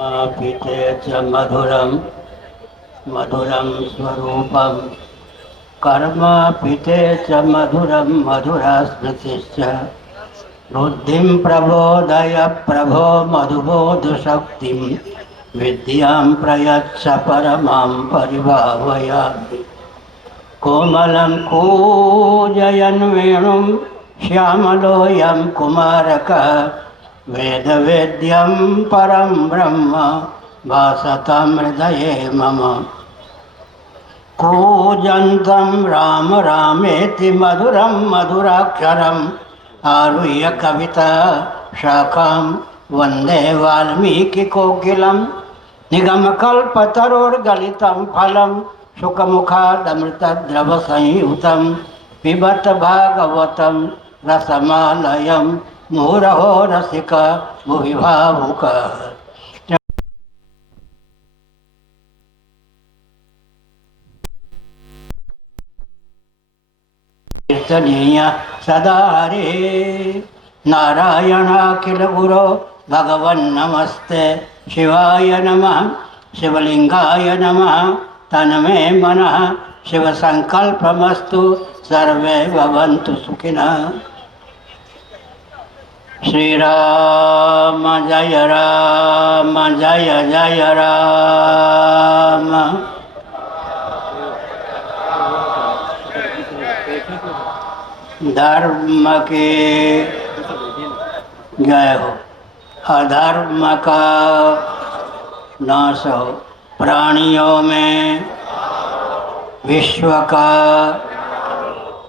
पीते च मधुरम मधुरम स्वरूपम कर्म पीते च मधुरम मधुरा स्मृतिश्च बुद्धिं प्रबोधय प्रभो मधुबोध शक्तिं विद्यां प्रयच्छ परमां परिभावयामि कोमलं कूजयन् वेणुं श्यामलोऽयं कुमारकः वेदवेद्यं परं ब्रह्म भासतां हृदये मम कूजन्तं राम रामेति मधुरं मधुराक्षरम् आरुह्य कविता शाखां वन्दे वाल्मीकिकोकिलं निगमकल्पतरोर्गलितं फलं शुकमुखादमृतद्रवसंयुतं पिबत भागवतं रसमालयं मुहुरहो रसिका भुवि भावुकः। कीर्तनीय सदा हरे नारायणाखिल गुरो भगवन्नमस्ते शिवाय नमः शिवलिंगाय नमः तन्मे मनः शिवसंकल्पमस्तु सर्वे भवन्तु सुखिनः। श्रीराम जय जय राम। धर्म के जय हो, अधर्म का नाश हो, प्राणियों में विश्व का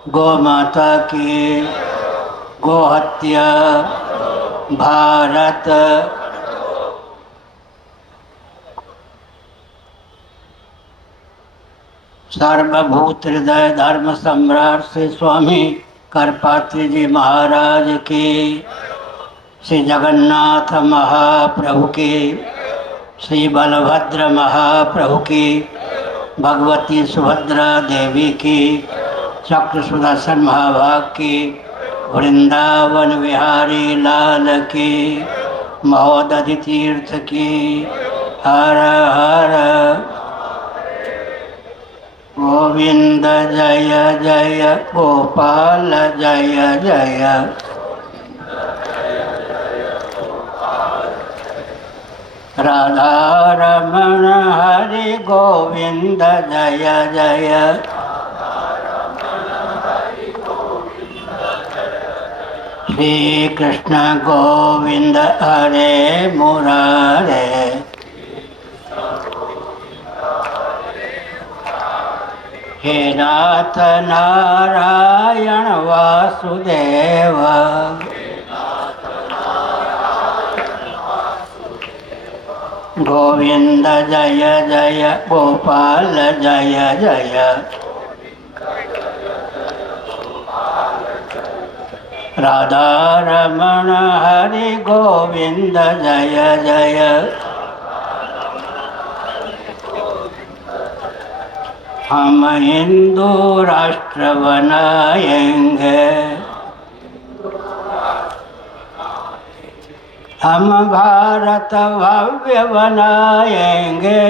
गौ माता की गोहत्या भारत सर्वभूत हृदय धर्म सम्राट श्री स्वामी करपात्री जी महाराज की, श्री जगन्नाथ महाप्रभु की, श्री बलभद्र महाप्रभु की, भगवती सुभद्रा देवी की, चक्र सुदर्शन महाभाग की, वृंदावन विहारी लाल की, महोदधि तीर्थ की, हर हर गोविंद जय जय गोपाल जय जय। राधा रमण हरि गोविंद जय जय। श्री कृष्ण गोविंद हरे मुरारे। हे नाथ नारायण वासुदेव। गोविंद जय जय गोपाल जय जय। राधा रमण हरि गोविंद जय जय। हम हिंदू राष्ट्र बनाएंगे, हम भारत भव्य बनाएंगे।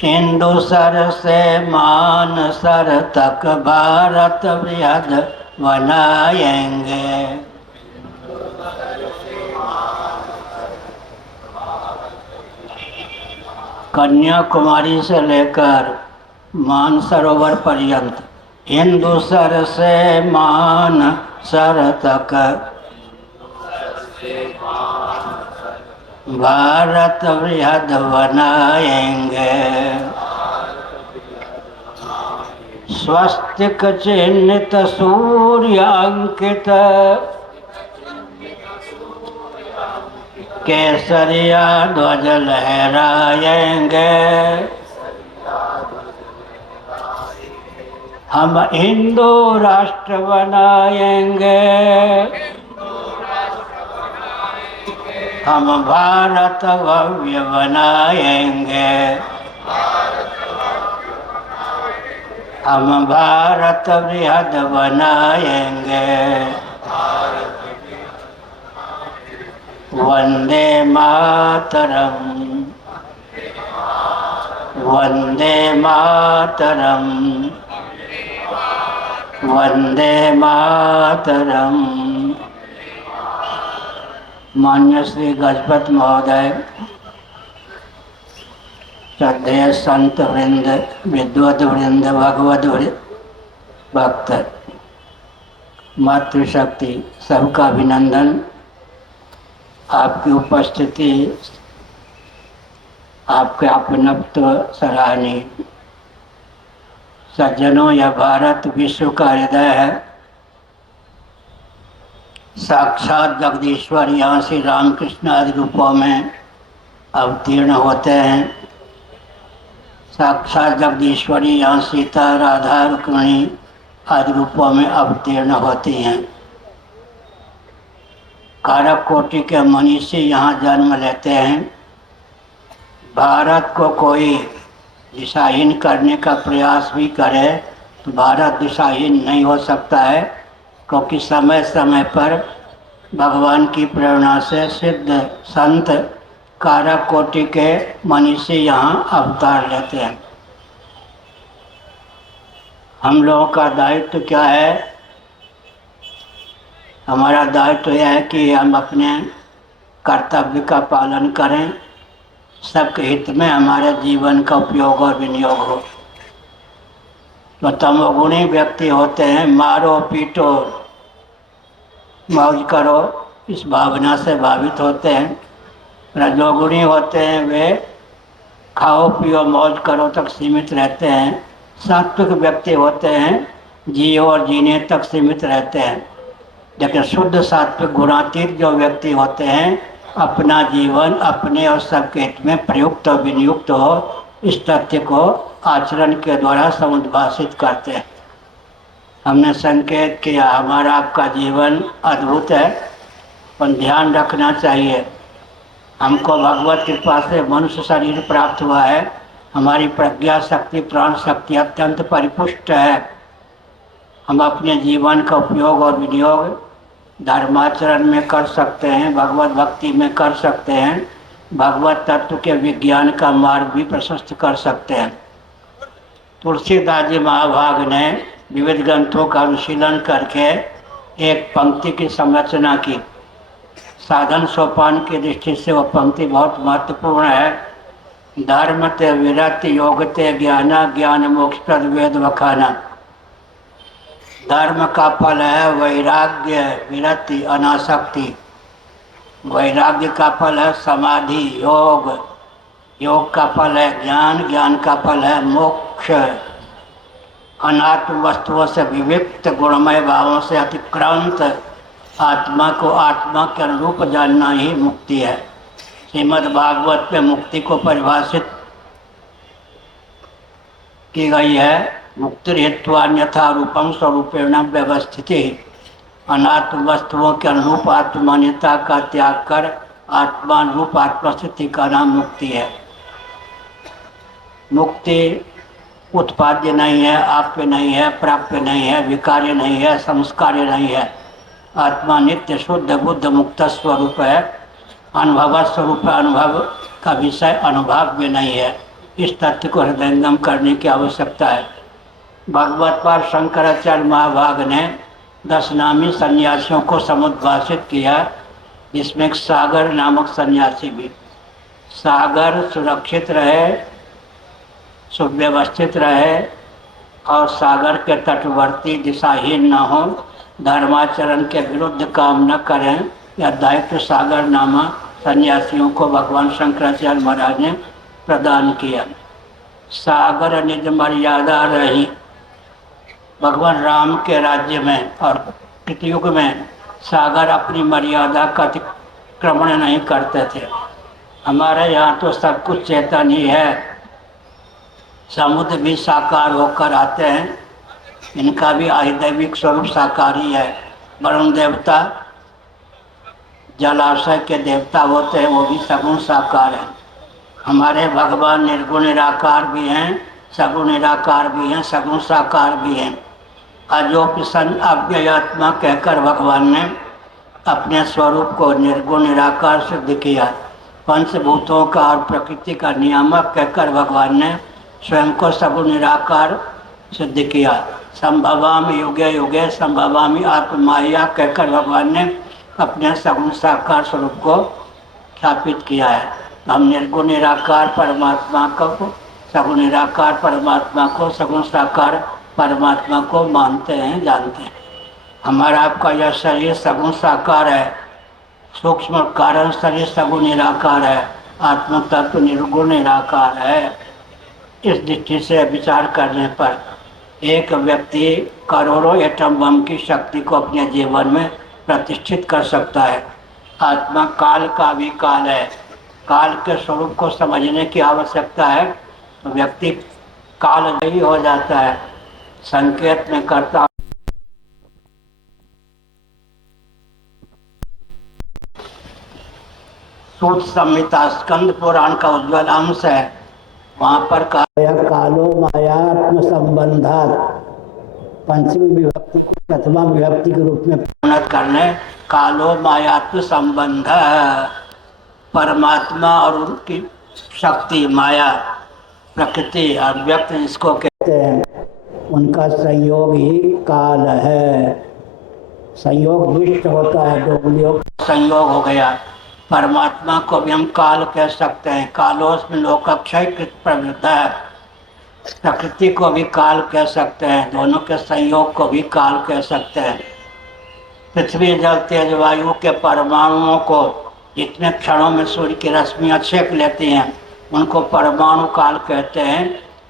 हिंदू सर से मान सर तक भारत बृहद बनाएंगे। कन्याकुमारी से लेकर मानसरोवर पर्यंत हिंदू सर से मान सर तक भारत बृहद बनाएंगे। स्वस्तिक चिन्हित सूर्यांकित केसरिया ध्वज लहराएंगे। हम हिंदू राष्ट्र बनाएंगे, हम भारत भव्य बनाएंगे। हम भारत बृहद बनाएंगे। वंदे मातरम, वंदे मातरम, वंदे मातरम। मान्य श्री गजपत महोदय, श्रद्धेय संत वृंद, विद्वत वृंद, भगवत भक्त, मातृशक्ति, सबका अभिनंदन। आपकी उपस्थिति, आपके अपनत्व सराहनीय। सज्जनों, यह भारत विश्व का हृदय है। साक्षात जगदीश्वर यहाँ श्री रामकृष्ण आदि रूपों में अवतीर्ण होते हैं। साक्षात जगदीश्वरी यहाँ सीता, राधा, रुक्मिणी आदि रूपों में अवतीर्ण होती हैं। कारक कोटि के मनीषी यहाँ जन्म लेते हैं। भारत को कोई दिशाहीन करने का प्रयास भी करे तो भारत दिशाहीन नहीं हो सकता है, क्योंकि समय समय पर भगवान की प्रेरणा से सिद्ध संत कारक कोटि के मनीषी यहाँ अवतार लेते हैं। हम लोगों का दायित्व क्या है? हमारा दायित्व यह है कि हम अपने कर्तव्य का पालन करें, सबके हित में हमारे जीवन का उपयोग और विनियोग हो। तो तमोगुणी व्यक्ति होते हैं, मारो पीटो मौज करो, इस भावना से भावित होते हैं। रजोगुणी होते हैं, वे खाओ पियो मौज करो तक सीमित रहते हैं। सात्विक व्यक्ति होते हैं, जियो और जीने तक सीमित रहते हैं। लेकिन शुद्ध सात्विक गुणातीत जो व्यक्ति होते हैं, अपना जीवन अपने और सबके हित में प्रयुक्त और विनियुक्त हो, इस तथ्य को आचरण के द्वारा समुद्भाषित करते हैं। हमने संकेत किया, हमारा आपका जीवन अद्भुत है, पर ध्यान रखना चाहिए। हमको भगवत कृपा से मनुष्य शरीर प्राप्त हुआ है। हमारी प्रज्ञा शक्ति, प्राण शक्ति अत्यंत परिपुष्ट है। हम अपने जीवन का उपयोग और विनियोग धर्माचरण में कर सकते हैं, भगवत भक्ति में कर सकते हैं, भगवत तत्व के विज्ञान का मार्ग भी प्रशस्त कर सकते हैं। तुलसीदास जी महाभाग ने विविध ग्रंथों का अनुशीलन करके एक पंक्ति की संरचना की। साधन सोपान की दृष्टि से वह पंक्ति बहुत महत्वपूर्ण है। धर्म ते विरत, योग ते ज्ञान, ज्ञान मोक्ष प्रद वेद वखाना। धर्म का फल है वैराग्य, विरति, अनासक्ति। वैराग्य का फल है समाधि, योग। योग का फल है ज्ञान, ज्ञान का फल है मोक्ष। अनात्म वस्तुओं से विविक्त गुणमय भावों से अतिक्रांत आत्मा को आत्मा के अनुरूप जानना ही मुक्ति है। श्रीमद् भागवत में मुक्ति को परिभाषित की गई है, मुक्तिर्हित्वान्यथा रूपम स्वरूपेण व्यवस्थिति। अनात्म वस्तुओं के अनुरूप आत्मान्यता का त्याग कर आत्मानुरूप आत्मस्थिति का नाम मुक्ति है। मुक्ति उत्पाद्य नहीं है, आप्य नहीं है, प्राप्य नहीं है, विकार्य नहीं है, संस्कार्य नहीं है। आत्मा नित्य शुद्ध बुद्ध मुक्त स्वरूप है, अनुभव स्वरूप है, अनुभव का विषय अनुभव भी नहीं है। इस तथ्य को हृदयंगम करने की आवश्यकता है। भगवत पाद शंकराचार्य महाभाग ने 10 नामी सन्यासियों को समुद्भाषित किया, जिसमें एक सागर नामक सन्यासी भी। सागर सुरक्षित रहे, सुव्यवस्थित रहे और सागर के तटवर्ती दिशाहीन न हो, धर्माचरण के विरुद्ध काम न करें, यह दायित्व सागर नामा सन्यासियों को भगवान शंकराचार्य महाराज ने प्रदान किया। सागर निज मर्यादा रही। भगवान राम के राज्य में और कृतयुग में सागर अपनी मर्यादा का अतिक्रमण नहीं करते थे। हमारे यहाँ तो सब कुछ चेतन ही है। समुद्र भी साकार होकर आते हैं, इनका भी आधिदैविक स्वरूप साकार ही है। वरुण देवता जलाशय के देवता होते हैं, वो भी सगुण साकार हैं। हमारे भगवान निर्गुण निराकार भी हैं, सगुण निराकार भी हैं, सगुण साकार भी हैं। अजोपि सन अव्यय आत्मा कहकर भगवान ने अपने स्वरूप को निर्गुण निराकार सिद्ध किया। पंचभूतों का और प्रकृति का नियामक कहकर भगवान ने स्वयं को सगुण निराकार सिद्ध किया। संभवामि युगे युगे संभवामि आत्माया कहकर भगवान ने अपने सगुण साकार स्वरूप को स्थापित किया है। हम निर्गुण निराकार परमात्मा को, सगुण निराकार परमात्मा को, सगुण साकार परमात्मा को मानते हैं, जानते हैं। हमारा आपका यह शरीर सगुण साकार है, सूक्ष्म कारण शरीर सगुण निराकार है, आत्म तत्व निर्गुण निराकार है। इस दृष्टि से विचार करने पर एक व्यक्ति करोड़ों एटम बम की शक्ति को अपने जीवन में प्रतिष्ठित कर सकता है। आत्मा काल का भी काल है। काल के स्वरूप को समझने की आवश्यकता है तो व्यक्ति कालजयी हो जाता है। संकेत में करता सूत संहिता स्कंद पुराण का उज्ज्वल अंश है। वहाँ पर कहा कालो मायात्म संबंधात पंचमी विभक्ति को प्रथमा विभक्ति के रूप में परिणत करने कालो मायात्म संबंध, परमात्मा और उनकी शक्ति माया प्रकृति और व्यक्त जिसको कहते हैं उनका संयोग ही काल है। संयोग दुष्ट होता है, दो गुलियों का संयोग हो गया। परमात्मा को भी हम काल कह सकते हैं, कालोस में लोकक्षय कृत प्रवृत्त है। प्रकृति को भी काल कह सकते हैं, दोनों के संयोग को भी काल कह सकते हैं। पृथ्वी जल तेज वायु के परमाणुओं को जितने क्षणों में सूर्य की रश्मियाँ छेक लेती हैं उनको परमाणु काल कहते हैं।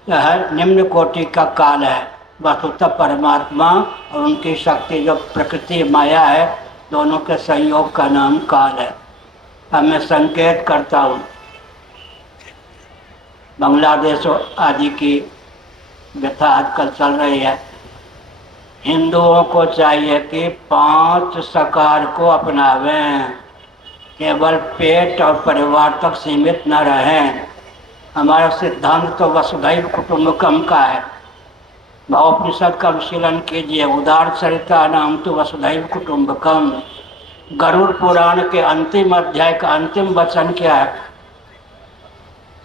यह निम्न कोटि का काल है। वस्तुतः परमात्मा और उनकी शक्ति जो प्रकृति माया है, दोनों के संयोग का नाम काल है। अब मैं संकेत करता हूँ। बांग्लादेश आदि की व्यथा आजकल चल रही है। हिंदुओं को चाहिए कि 5 सकार को अपनावें, केवल पेट और परिवार तक सीमित न रहें। हमारा सिद्धांत तो वसुधैव कुटुंबकम का है। भावोपनिषद का विशीलन कीजिए। उदार चरिता नाम तो वसुधैव कुटुंबकम। गरुड़ पुराण के अंतिम अध्याय का अंतिम वचन क्या है?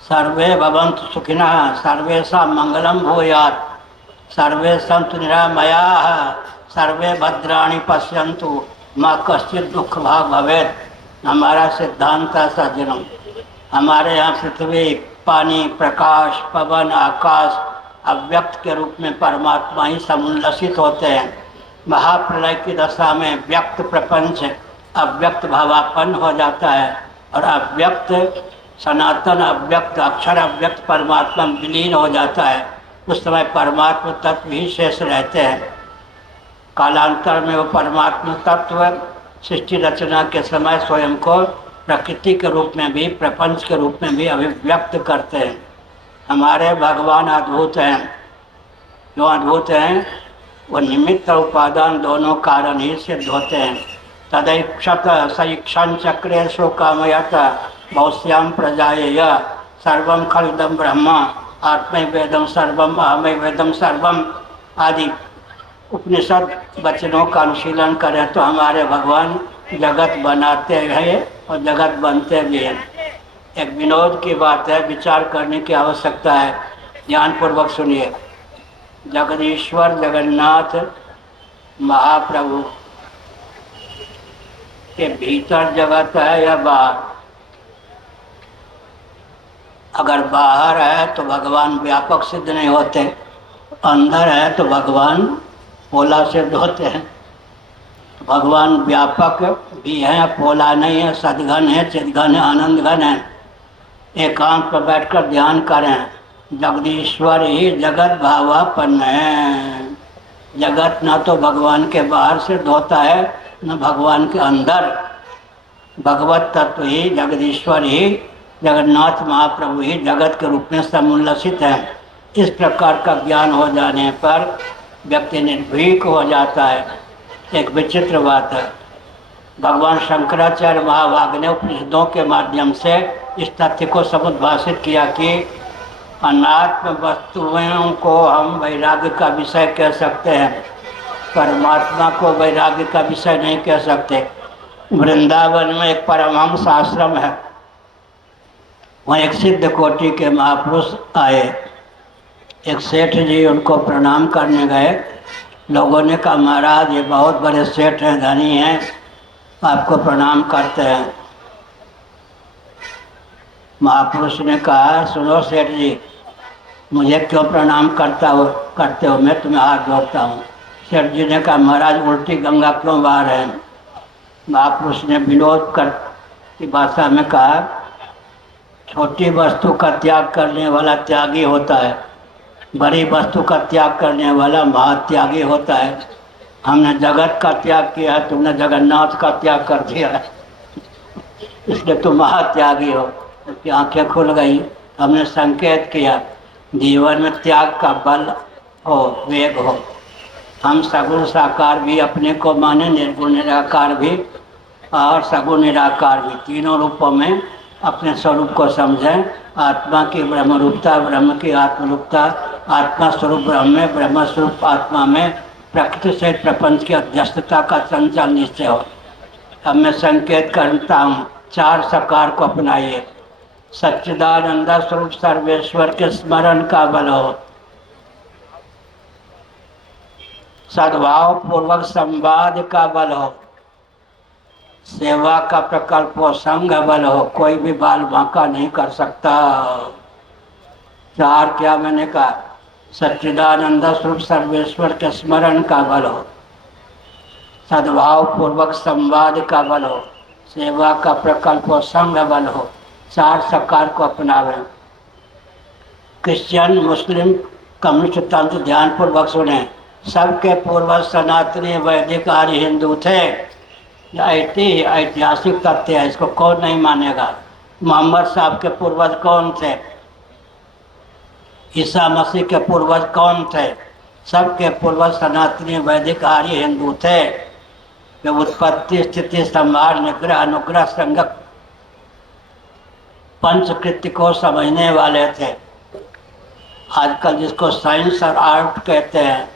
सर्वे भवन्तु सुखिनः, सर्वेषां मंगलम भूयात्, सर्वे सन्तु निरामयाः, सर्वे भद्राणि पश्यन्तु, मा कश्चित् दुख भाग भवेत्। हमारा सिद्धांत है सज्जनों। हमारे यहाँ पृथ्वी, पानी, प्रकाश, पवन, आकाश अव्यक्त के रूप में परमात्मा ही समुल्लसित होते हैं। महाप्रलय की दशा में व्यक्त प्रपंच अव्यक्त भावापन्न हो जाता है और अव्यक्त सनातन अव्यक्त अक्षर अव्यक्त परमात्मा विलीन हो जाता है। उस समय परमात्मा तत्व ही शेष रहते हैं। कालांतर में वो परमात्मा तत्व सृष्टि रचना के समय स्वयं को प्रकृति के रूप में भी, प्रपंच के रूप में भी अभिव्यक्त करते हैं। हमारे भगवान अद्भुत हैं। जो अद्भुत हैं वो निमित्त और उपादान दोनों कारण ही सिद्ध होते हैं। तदैक्षत सईक्षण चक्रेशु कामयत बहुश्याम प्रजाएय सर्वम खलुदम ब्रह्म आत्मैवेदम सर्वम अहमैवेदम सर्वम आदि उपनिषद वचनों का अनुशीलन करें तो हमारे भगवान जगत बनाते हैं और जगत बनते भी हैं। एक विनोद की बात है, विचार करने की आवश्यकता है। ध्यानपूर्वक सुनिए। जगदीश्वर जगन्नाथ महाप्रभु के भीतर जगत है या बाहर? अगर बाहर है तो भगवान व्यापक सिद्ध नहीं होते, अंदर है तो भगवान पोला सिद्ध होते हैं। भगवान व्यापक भी है, पोला नहीं है, सद्घन है, चिद्घन है, आनंद घन है। एकांत पर बैठकर ध्यान करें। जगदीश्वर ही जगत भावापन्न है। जगत न तो भगवान के बाहर सिद्ध होता है न भगवान के अंदर। भगवत तत्व ही जगदीश्वर ही जगन्नाथ महाप्रभु ही जगत के रूप में समुल्लसित है। इस प्रकार का ज्ञान हो जाने पर व्यक्ति निर्भीक हो जाता है। एक विचित्र बात है, भगवान शंकराचार्य महाभाग ने उपनिषदों के माध्यम से इस तथ्य को समुद्भाषित किया कि अनात्म वस्तुओं को हम वैराग्य का विषय कह सकते हैं, परमात्मा को वैराग्य का विषय नहीं कह सकते। वृंदावन में एक परमहंस आश्रम है। वहाँ एक सिद्ध कोटि के महापुरुष आए। एक सेठ जी उनको प्रणाम करने गए। लोगों ने कहा, महाराज ये बहुत बड़े सेठ हैं, धनी हैं, आपको प्रणाम करते हैं। महापुरुष ने कहा, सुनो सेठ जी, मुझे क्यों प्रणाम करते हो, मैं तुम्हें हाथ जोड़ता हूँ। सेठ जी ने कहा, महाराज उल्टी गंगा क्यों बहा रहे हैं। महापुरुष ने विनोद कर की भाषा में कहा, छोटी वस्तु का त्याग करने वाला त्यागी होता है, बड़ी वस्तु का त्याग करने वाला महात्यागी होता है। हमने जगत का त्याग किया है, तुमने जगन्नाथ का त्याग कर दिया है, इसलिए तुम महात्यागी हो। उसकी आंखें खुल गई। हमने संकेत किया, जीवन में त्याग का बल हो, वेग हो। हम सगुण साकार भी अपने को माने, निर्गुण निराकार भी और सगुण निराकार भी, तीनों रूपों में अपने स्वरूप को समझें। आत्मा की ब्रह्म रूपता, ब्रह्म की आत्मरूपता, आत्मा स्वरूप ब्रह्म में, ब्रह्म स्वरूप आत्मा में, प्रकृति से प्रपंच की अध्यस्तता का संचालन निश्चय हो। अब मैं संकेत करता हूँ, 4 सकार को अपनाइए। सच्चिदानंद स्वरूप सर्वेश्वर के स्मरण का बल हो, सद्भाव पूर्वक संवाद का बल हो, सेवा का प्रकल्प हो, संग बल हो, कोई भी बाल बांका नहीं कर सकता। 4 क्या मैंने कहा, सच्चिदानंद स्वरूप सर्वेश्वर के स्मरण का बल हो, सद्भाव पूर्वक संवाद का बल हो, सेवा का प्रकल्प हो, संग बल हो। 4 सकार को अपनावे। क्रिश्चियन, मुस्लिम, कम्युनिस्ट तंत्र ध्यान पूर्वक सुने। सबके पूर्वज सनातनी वैदिक आर्य हिंदू थे। ऐतिहासिक तथ्य है, इसको कौन नहीं मानेगा। मोहम्मद साहब के पूर्वज कौन थे, ईसा मसीह के पूर्वज कौन थे, सबके पूर्वज सनातनी वैदिक आर्य हिंदू थे। वे उत्पत्ति, स्थिति, संहार, निग्रह, अनुग्रह, संगत पंचकृत्य को समझने वाले थे। आजकल जिसको साइंस और आर्ट कहते हैं,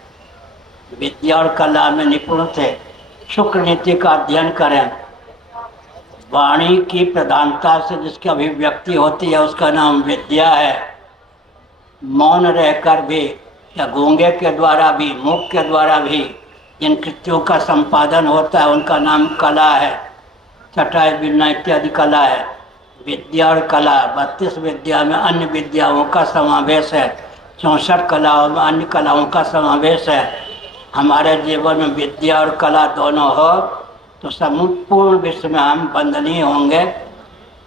विद्या और कला में निपुण थे। शुक्र नीति का अध्ययन करें। वाणी की प्रधानता से जिसकी अभिव्यक्ति होती है उसका नाम विद्या है। मौन रहकर भी या गूंगे के द्वारा भी, मुख के द्वारा भी जिन कृत्यों का संपादन होता है उनका नाम कला है। चटाई बिनना इत्यादि कला है। विद्या और कला, 32 विद्या में अन्य विद्याओं का समावेश है, 64 कलाओं में अन्य कलाओं का समावेश है। हमारे जीवन में विद्या और कला दोनों हो तो संपूर्ण विश्व में हम बंधनीय होंगे।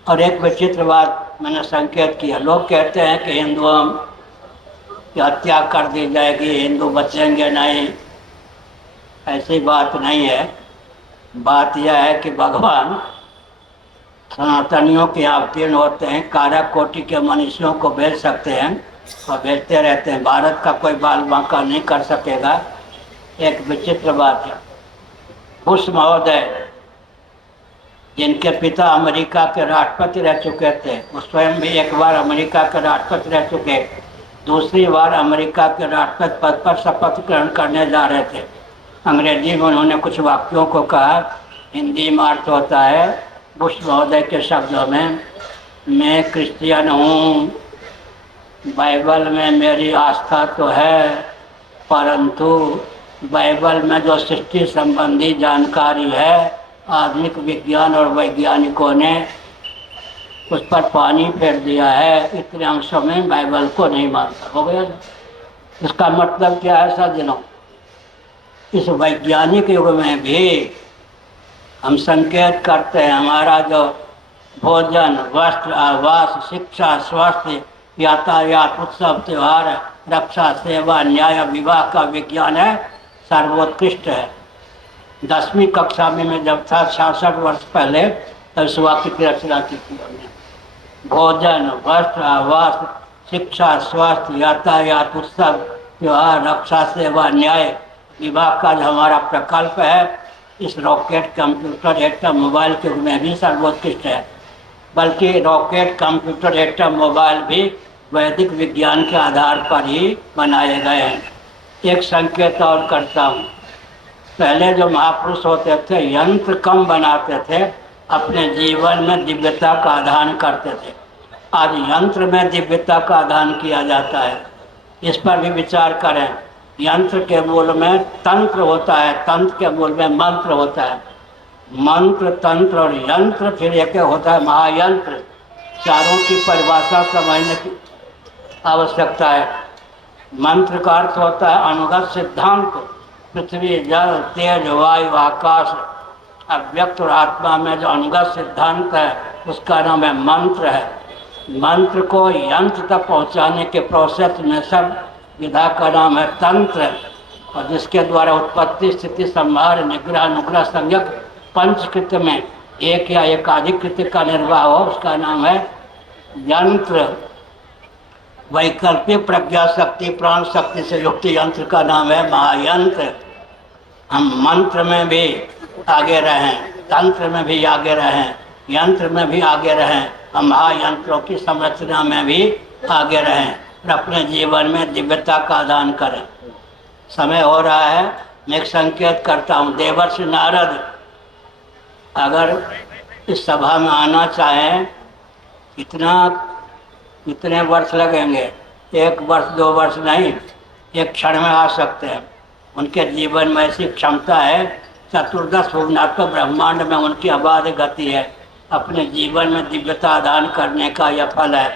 और एक विचित्र बात मैंने संकेत किया, लोग कहते हैं कि हिंदुओं की हत्या कर दी जाएगी, हिंदू बचेंगे नहीं। ऐसी बात नहीं है। बात यह है कि भगवान सनातनियों के अवतीर्ण होते हैं, कारक कोटि के मनुष्यों को भेज सकते हैं और भेजते रहते हैं। भारत का कोई बाल बांका नहीं कर सकेगा। एक विचित्र बात है, बुश महोदय जिनके पिता अमेरिका के राष्ट्रपति रह चुके थे, वो स्वयं भी एक बार अमेरिका के राष्ट्रपति रह चुके, दूसरी बार अमेरिका के राष्ट्रपति पद पर शपथ ग्रहण करने जा रहे थे। अंग्रेजी में उन्होंने कुछ वाक्यों को कहा, हिंदी में अर्थ होता है बुश महोदय के शब्दों में, मैं क्रिश्चियन हूँ, बाइबल में मेरी आस्था तो है, परंतु बाइबल में जो सृष्टि संबंधी जानकारी है आधुनिक विज्ञान और वैज्ञानिकों ने उस पर पानी फेर दिया है, इतने अंशों में बाइबल को नहीं मानता। हो गया। इसका मतलब क्या है सज्जनों, इस वैज्ञानिक युग में भी हम संकेत करते हैं हमारा जो भोजन, वस्त्र, आवास, शिक्षा, स्वास्थ्य, यातायात, उत्सव, त्यौहार, रक्षा, सेवा, न्याय, विवाह का विज्ञान है, सर्वोत्कृष्ट है। 10वीं कक्षा में मैं जब था 66 वर्ष पहले, तब इस वाक्य की रचना की थी हमने। भोजन, वस्त्र, आवास, शिक्षा, स्वास्थ्य, यातायात, उत्सव, त्यौहार, रक्षा, सेवा, न्याय, विवाह का जो हमारा प्रकल्प है, इस रॉकेट, कंप्यूटर, एटम, मोबाइल के युग में भी सर्वोत्कृष्ट है। बल्कि रॉकेट, कंप्यूटर, एटम, मोबाइल भी वैदिक विज्ञान के आधार पर ही बनाए गए हैं। एक संकेत और करता हूँ, पहले जो महापुरुष होते थे यंत्र कम बनाते थे, अपने जीवन में दिव्यता का आधान करते थे। आज यंत्र में दिव्यता का आधान किया जाता है। इस पर भी विचार करें। यंत्र के मूल में तंत्र होता है, तंत्र के मूल में मंत्र होता है। मंत्र, तंत्र और यंत्र फिर एक होता है महायंत्र। चारों की परिभाषा समझने की आवश्यकता है। मंत्र का अर्थ होता है अनुगत सिद्धांत। पृथ्वी, जल, तेज, वायु, आकाश, अव्यक्त और आत्मा में जो अनुगत सिद्धांत है उसका नाम है मंत्र है। मंत्र को यंत्र तक पहुंचाने के प्रोसेस में सब विधा का नाम है तंत्र, और जिसके द्वारा उत्पत्ति, स्थिति, संहार, निग्रह, अनुग्रह, संज्ञक पंचकृत्य में एक या एकाधिक कृत्य का निर्वाह हो उसका नाम है यंत्र। वैकल्पिक प्रज्ञा शक्ति, प्राण शक्ति से युक्त यंत्र का नाम है महायंत्र। हम मंत्र में भी आगे रहें, तंत्र में भी आगे रहें, यंत्र में भी आगे रहें, हम महायंत्रों की संरचना में भी आगे रहें और अपने जीवन में दिव्यता का आदान करें। समय हो रहा है, मैं एक संकेत करता हूँ। देवर्षि नारद अगर इस सभा में आना चाहें, कितने वर्ष लगेंगे? 1 वर्ष 2 वर्ष नहीं, एक क्षण में आ सकते हैं। उनके जीवन में ऐसी क्षमता है, चतुर्दश भुवनात्मक ब्रह्मांड में उनकी अबाध गति है। अपने जीवन में दिव्यता दान करने का यह फल है।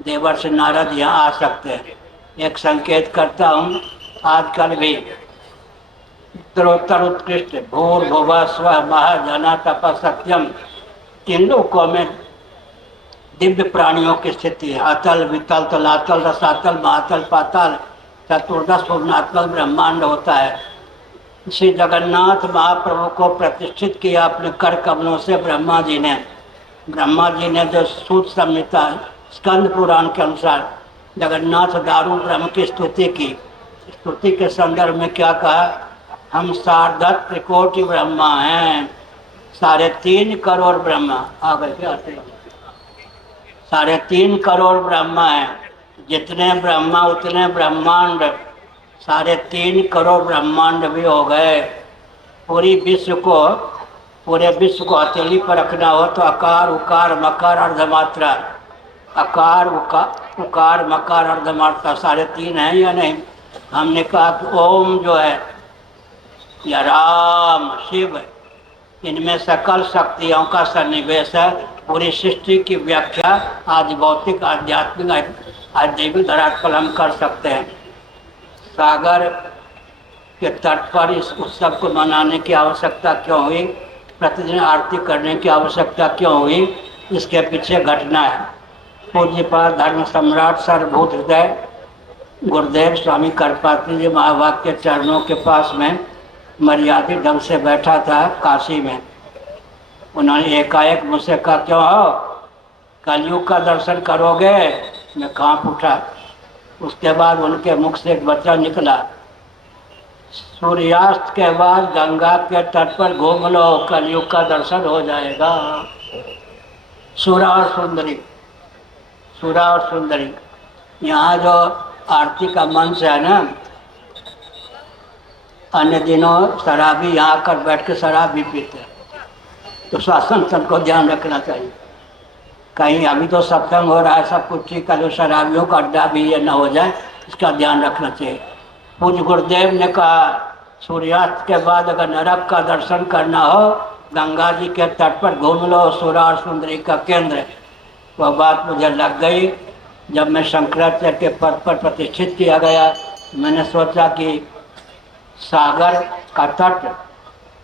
देवर्षि नारद यहाँ आ सकते हैं। एक संकेत करता हूँ, आजकल भी उत्तरोत्तर उत्कृष्ट भूर्भुवः स्वः महाजना तपः सत्यम, इन लोकों में दिव्य प्राणियों की स्थिति है। अतल, वितल, तलातल, रसातल, महातल, पाताल, चतुर्दश भुवनात्मक ब्रह्मांड होता है। श्री जगन्नाथ महाप्रभु को प्रतिष्ठित किया अपने कर कमलों से ब्रह्मा जी ने जो सूत संहिता स्कंद पुराण के अनुसार जगन्नाथ दारू ब्रह्म की स्तुति की। स्तुति के संदर्भ में क्या कहा? हम सार्धत त्रिकोटि ब्रह्मा हैं। 3.5 करोड़ ब्रह्मा आ गए, आते 3.5 करोड़ ब्रह्मा हैं। जितने ब्रह्मा उतने ब्रह्मांड, 3.5 करोड़ ब्रह्मांड भी हो गए। पूरे विश्व को हथेली पर रखना हो तो अकार, उकार, मकार, अर्धमात्रा, अकार, उकार, मकार, अर्धमात्रा 3.5 है या नहीं? हमने कहा कि ओम जो है या राम, शिव, इनमें सकल शक्तियों का सन्निवेश है। पूरी सृष्टि की व्याख्या आज भौतिक, आध्यात्मिक, आध्यात्मिक धरातल हम कर सकते हैं। सागर के तट पर इस उत्सव को मनाने की आवश्यकता क्यों हुई? प्रतिदिन आरती करने की आवश्यकता क्यों हुई? इसके पीछे घटना है। पूज्यपाद धर्म सम्राट सर्वभूत हृदय गुरुदेव स्वामी करपात्री जी महाभाग के चरणों के पास में मर्यादित ढंग से बैठा था काशी में। उन्होंने एकाएक मुझसे कहा, क्यों हो, कलयुग का दर्शन करोगे? मैं कांप उठा। उसके बाद उनके मुख से एक वचन निकला, सूर्यास्त के बाद गंगा के तट पर घूम लो, कलयुग का दर्शन हो जाएगा। सूरा और सुंदरी, सूरा और सुंदरी। यहाँ जो आरती का मंच है ना, अन्य दिनों शराबी यहाँ आकर बैठ के शराब भी पीते हैं, तो शासन को ध्यान रखना चाहिए। कहीं अभी तो सत्संग हो रहा है, सब कुछ ठीक है, जो शराबियों का अड्डा भी ये न हो जाए, इसका ध्यान रखना चाहिए। पूज्य गुरुदेव ने कहा, सूर्यास्त के बाद अगर नरक का दर्शन करना हो, गंगा जी के तट पर घूम लो, सूरा और सुंदरी का केंद्र। वह बात मुझे लग गई। जब मैं शंकराचार्य के पद पर प्रतिष्ठित किया गया, मैंने सोचा कि सागर का तट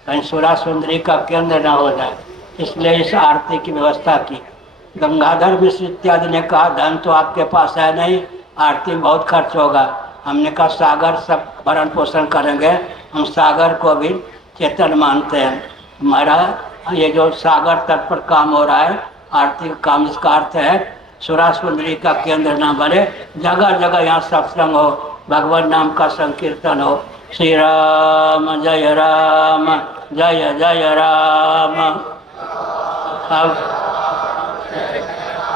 कहीं सूरा सुंदरी का केंद्र न हो जाए, इसलिए इस आरती की व्यवस्था की। गंगाधर मिश्र इत्यादि ने कहा, धन तो आपके पास है नहीं, आरती में बहुत खर्च होगा। हमने कहा सागर सब भरण पोषण करेंगे, हम सागर को भी चेतन मानते हैं। हमारा ये जो सागर तट पर काम हो रहा है, आरती का काम, इसका अर्थ है सूरा सुंदरी का केंद्र न बने, जगह जगह यहाँ सत्संग हो, भगवान नाम का संकीर्तन हो। श्री राम जय राम, जय जय राम। अब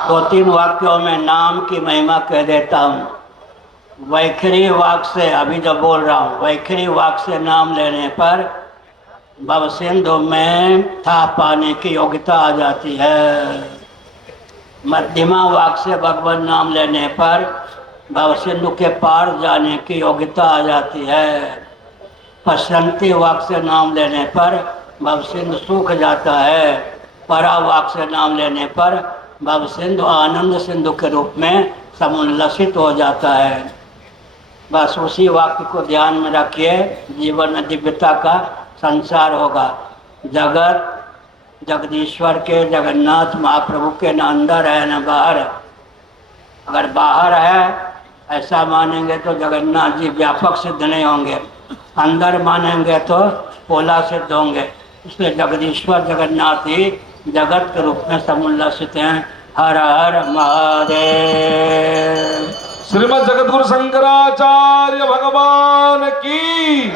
2-3 वाक्यों में नाम की महिमा कह देता हूँ। वैखरी वाक से, अभी जो बोल रहा हूँ, वैखरी वाक से नाम लेने पर भव सिंधु में था पाने की योग्यता आ जाती है। मध्यमा वाक से भगवान नाम लेने पर भव सिंधु के पार जाने की योग्यता आ जाती है। पश्चंती वाक से नाम लेने पर भव सिंधु सूख जाता है। परा वाक से नाम लेने पर भव सिंधु आनंद सिंधु के रूप में समुल्लसित हो जाता है। बस उसी वाक्य को ध्यान में रखिए, जीवन में दिव्यता का संसार होगा। जगत जगदीश्वर के, जगन्नाथ महाप्रभु के न अंदर है न बाहर। अगर बाहर है ऐसा मानेंगे तो जगन्नाथ जी व्यापक सिद्ध नहीं होंगे, अंदर मानेंगे तो पोला सिद्ध होंगे। इसलिए जगदीश्वर जगन्नाथ ही जगत के रूप में समुल्लसित हैं। हर हर महादेव। श्रीमद् जगद्गुरु शंकराचार्य भगवान की